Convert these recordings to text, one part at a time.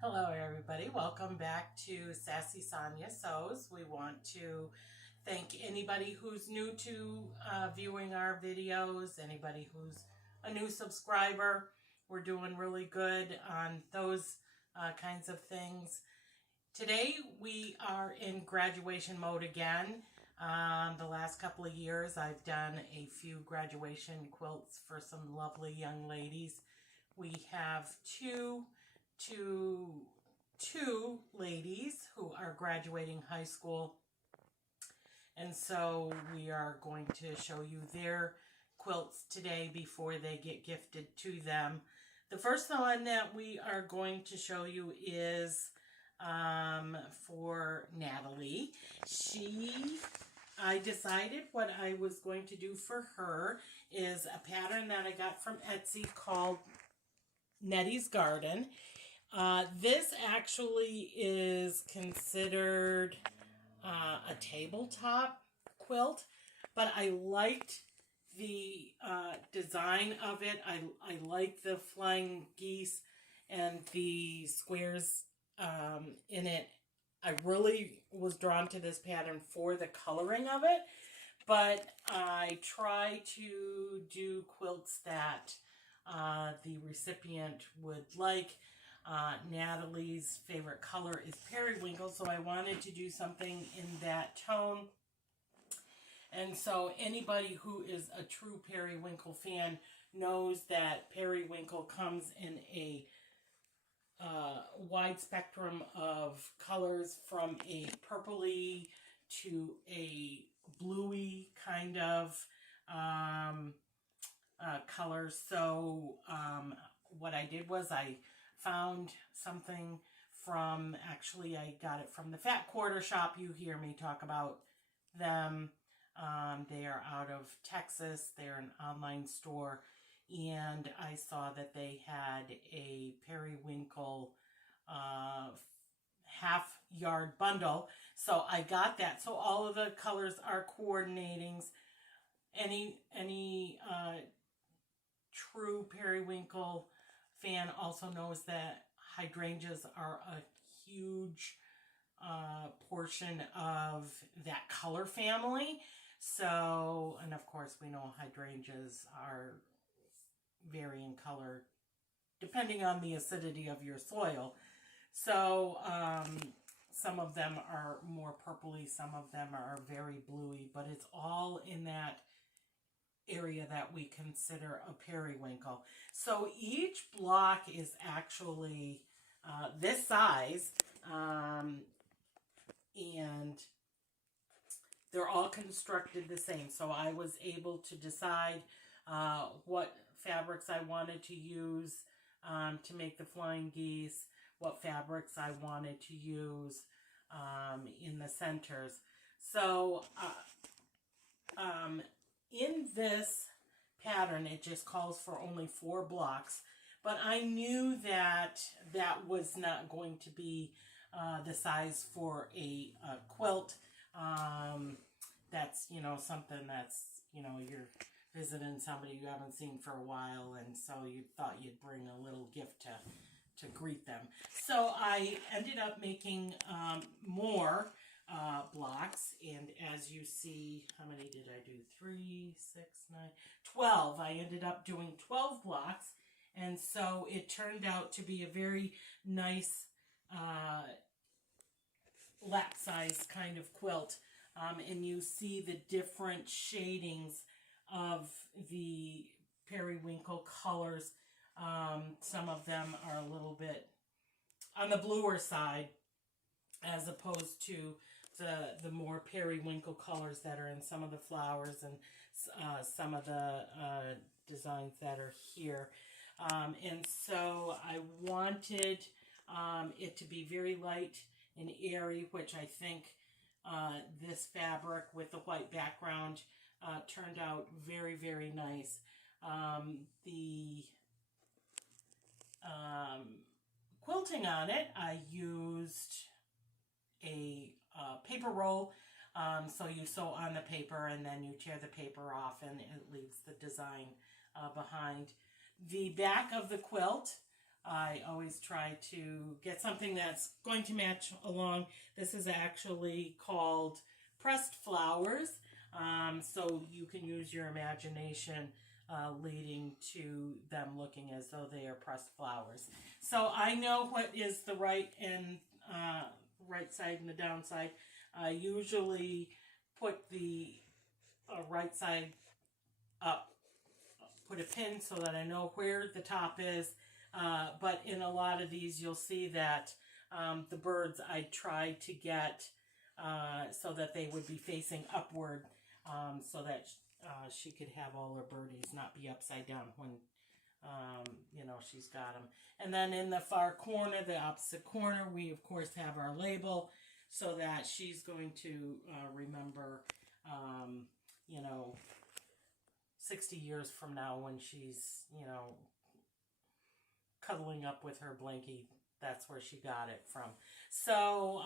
Hello everybody, welcome back to Sassy Sonya Sews. We want to thank anybody who's new to viewing our videos, anybody who's a new subscriber. We're doing really good on those kinds of things. Today we are in graduation mode again. The last couple of years I've done a few graduation quilts for some lovely young ladies. We have two ladies who are graduating high school, and so we are going to show you their quilts today before they get gifted to them. The first one that we are going to show you is for Natalie. I decided what I was going to do for her is a pattern that I got from Etsy called Nettie's Garden. This actually is considered a tabletop quilt, but I liked the design of it. I like the flying geese and the squares in it. I really was drawn to this pattern for the coloring of it, but I try to do quilts that the recipient would like. Natalie's favorite color is periwinkle, so I wanted to do something in that tone. And so anybody who is a true periwinkle fan knows that periwinkle comes in a wide spectrum of colors, from a purpley to a bluey kind of color. So what I did was I found something from, actually I got it from the Fat Quarter Shop. You hear me talk about them. They are out of Texas. They're an online store, and I saw that they had a periwinkle half yard bundle, so I got that. So all of the colors are coordinating. Any true periwinkle fan also knows that hydrangeas are a huge portion of that color family. So, and of course we know hydrangeas are vary in color depending on the acidity of your soil. So some of them are more purpley, some of them are very bluey, but it's all in that area that we consider a periwinkle. So each block is actually this size, and they're all constructed the same. So I was able to decide what fabrics I wanted to use to make the flying geese, what fabrics I wanted to use in the centers. So in this pattern, it just calls for only 4 blocks, but I knew that that was not going to be the size for a quilt. That's, something that's, you're visiting somebody you haven't seen for a while, and so you thought you'd bring a little gift to greet them. So I ended up making more blocks, and as you see, how many did I do? 3, 6, 9, 12. I ended up doing 12 blocks, and so it turned out to be a very nice lap size kind of quilt. And you see the different shadings of the periwinkle colors. Some of them are a little bit on the bluer side, as opposed to the more periwinkle colors that are in some of the flowers and some of the designs that are here. And so I wanted it to be very light and airy, which I think this fabric with the white background turned out very, very nice. The quilting on it, I used a paper roll. So you sew on the paper and then you tear the paper off and it leaves the design behind. The back of the quilt I always try to get something that's going to match along. This is actually called pressed flowers, so you can use your imagination leading to them looking as though they are pressed flowers. So I know what is the right and right side and the downside. I usually put the right side up, put a pin so that I know where the top is. But in a lot of these, you'll see that the birds I tried to get so that they would be facing upward, so that she could have all her birdies, not be upside down when she's got them. And then in the far corner, the opposite corner, we of course have our label so that she's going to remember 60 years from now when she's cuddling up with her blankie. That's where she got it from. So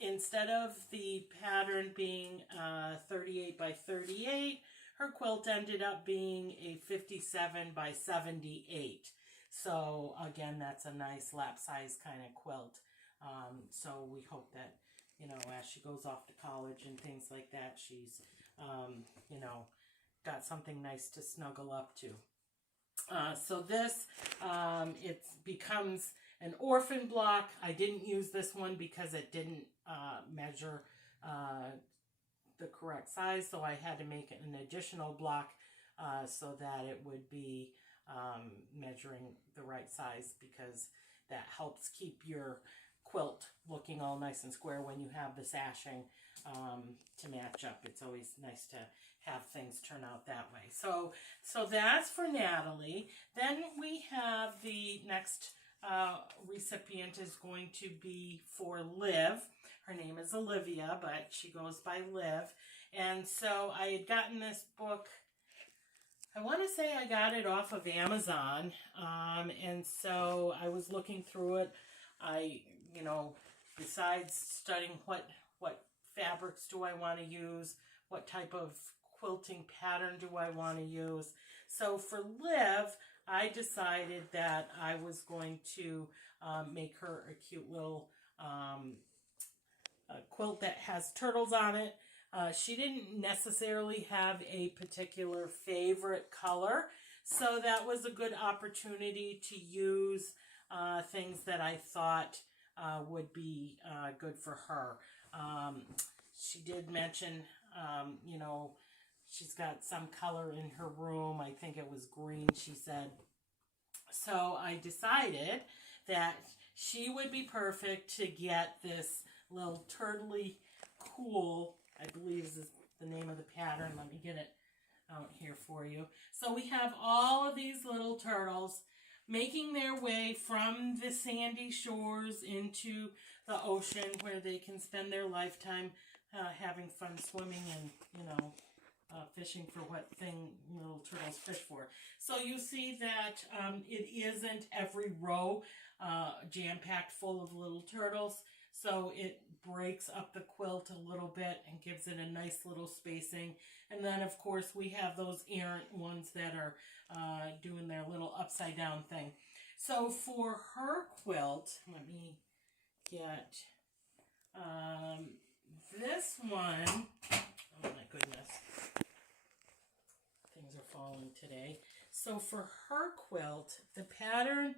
instead of the pattern being 38 by 38, her quilt ended up being a 57 by 78. So again, that's a nice lap size kind of quilt. So we hope that, as she goes off to college and things like that, she's, got something nice to snuggle up to. So this, it becomes an orphan block. I didn't use this one because it didn't measure the correct size, so I had to make an additional block so that it would be measuring the right size, because that helps keep your quilt looking all nice and square when you have the sashing to match up. It's always nice to have things turn out that way. So that's for Natalie. Then we have the next recipient is going to be for Liv. Her name is Olivia, but she goes by Liv. And so I had gotten this book, I want to say I got it off of Amazon. And so I was looking through it. I, besides studying what fabrics do I want to use, what type of quilting pattern do I want to use. So for Liv, I decided that I was going to make her a cute little quilt that has turtles on it. She didn't necessarily have a particular favorite color, so that was a good opportunity to use things that I thought would be good for her. She did mention, she's got some color in her room. I think it was green, she said. So I decided that she would be perfect to get this little turtley cool, I believe is the name of the pattern. Let me get it out here for you. So we have all of these little turtles making their way from the sandy shores into the ocean, where they can spend their lifetime having fun swimming and, fishing for what thing little turtles fish for. So you see that it isn't every row jam-packed full of little turtles. So it breaks up the quilt a little bit and gives it a nice little spacing. And then, of course, we have those errant ones that are doing their little upside down thing. So for her quilt, let me get this one. Oh my goodness. Things are falling today. So for her quilt, the pattern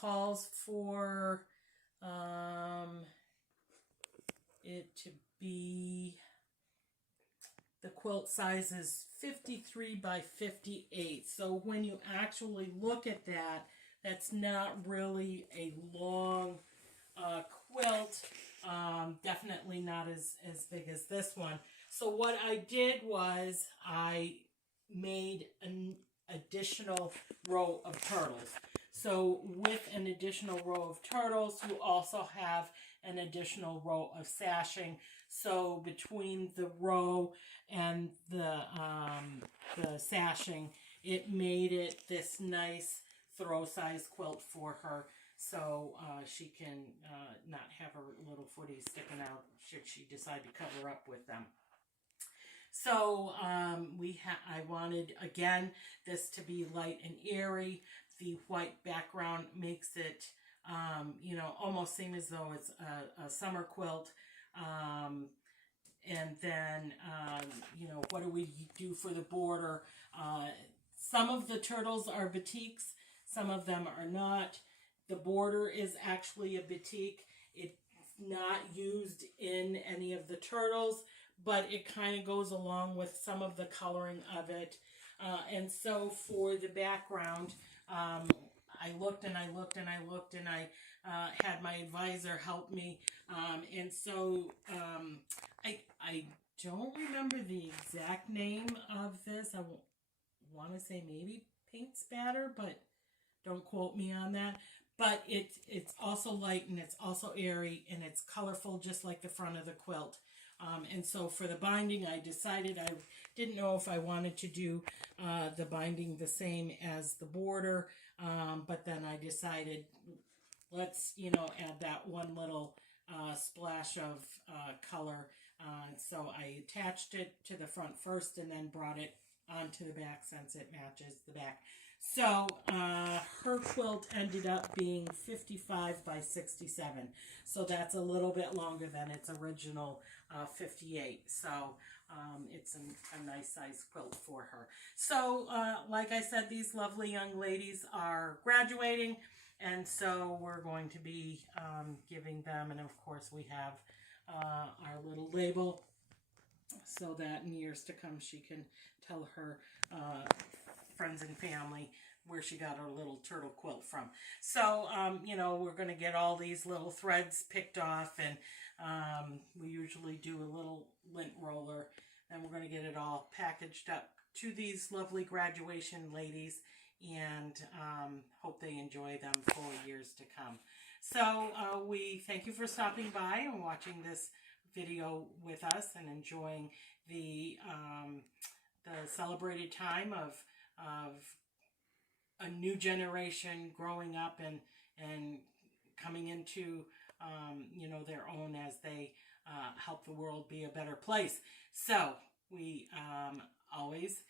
calls for it to be, the quilt size is 53 by 58. So when you actually look at that, that's not really a long quilt. Definitely not as big as this one. So what I did was I made an additional row of turtles. So with an additional row of turtles, you also have an additional row of sashing. So between the row and the sashing, it made it this nice throw size quilt for her. So she can not have her little footies sticking out should she decide to cover up with them. So I wanted, again, this to be light and airy. the white background makes it, you know, almost seem as though it's a summer quilt. And then, you know, what do we do for the border? Some of the turtles are batiks, some of them are not. The border is actually a batik. It's not used in any of the turtles, but it kind of goes along with some of the coloring of it. And so for the background, I looked and I looked and I looked, and I had my advisor help me. And so I don't remember the exact name of this. I want to say maybe paint spatter, but don't quote me on that. But it's also light, and it's also airy, and it's colorful just like the front of the quilt. And so for the binding, I decided I didn't know if I wanted to do the binding the same as the border, but then I decided, let's, you know, add that one little splash of color. So I attached it to the front first and then brought it onto the back since it matches the back. So her quilt ended up being 55 by 67. So that's a little bit longer than its original 58. So it's a nice size quilt for her. So like I said, these lovely young ladies are graduating. And so we're going to be giving them, and of course we have our little label so that in years to come she can tell her friends and family where she got her little turtle quilt from. So, you know, we're going to get all these little threads picked off, and we usually do a little lint roller, and we're going to get it all packaged up to these lovely graduation ladies, and hope they enjoy them for years to come. So we thank you for stopping by and watching this video with us and enjoying the celebrated time of a new generation growing up and coming into you know, their own as they help the world be a better place. So we always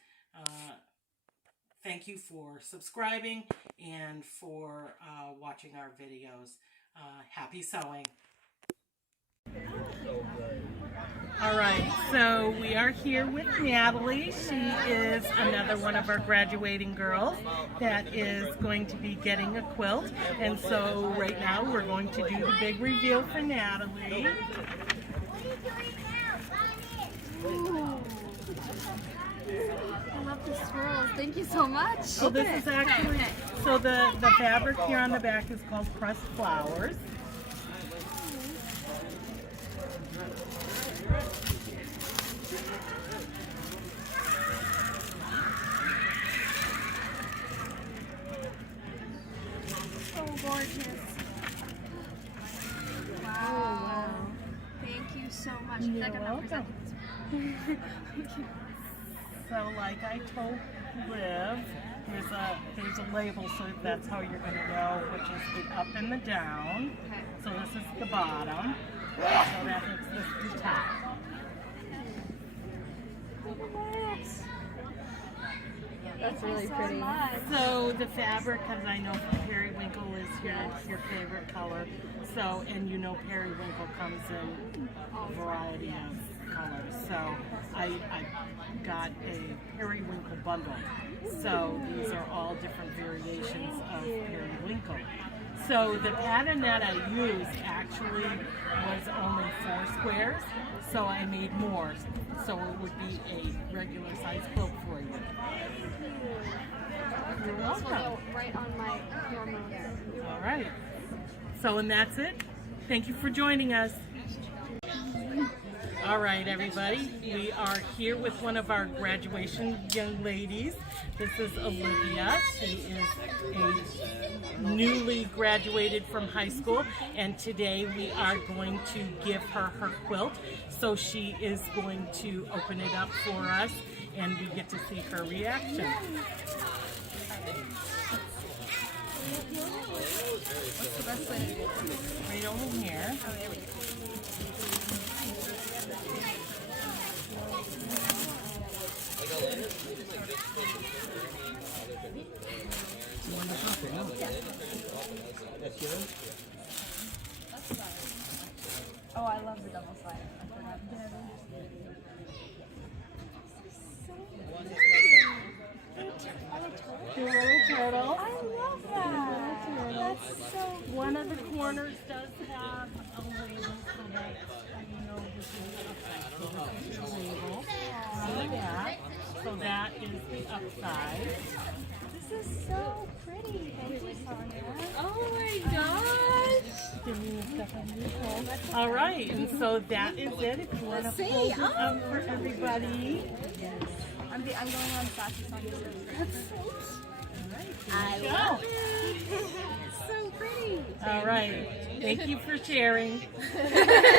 thank you for subscribing and for watching our videos. Happy sewing. All right, so we are here with Natalie. She is another one of our graduating girls that is going to be getting a quilt. And so right now we're going to do the big reveal for Natalie. Ooh. I love the swirls. Thank you so much. So this is actually, so the fabric here on the back is called pressed flowers. So gorgeous. Wow. Thank you so much. You're welcome. So like I told Liv, there's a label, so that's how you're going to know which is the up and the down. Okay. So this is the bottom. So that makes this the top. That's really pretty. So the fabric, because I know periwinkle is your favorite color. So, and you know periwinkle comes in a variety of colors. So I got a periwinkle bundle. So these are all different variations of periwinkle. So the pattern that I used actually was only 4 squares, so I made more. So it would be a regular size quilt for you. You're welcome. Go right on my hormones. All right. So, and that's it. Thank you for joining us. All right, everybody. We are here with one of our graduation young ladies. This is Olivia. She is a newly graduated from high school, and today we are going to give her her quilt. So she is going to open it up for us, and we get to see her reaction. What's the best way to do it? Right over here. Oh, there we go. That's yours? Oh, I love the double slider. I forgot. Your little turtle. I love that. That's so One of the corners does have a label so that you know this is the upside. So this is your label on the back. So that is the upside. This is so pretty. Thank you, Sonya. Oh my gosh! Give me the stuff on your phone. All right, and so that is it. If you want to hold it up for everybody. I'm going on Sassy Sonya Sews. I love it. It's so pretty. All right. Thank you for sharing.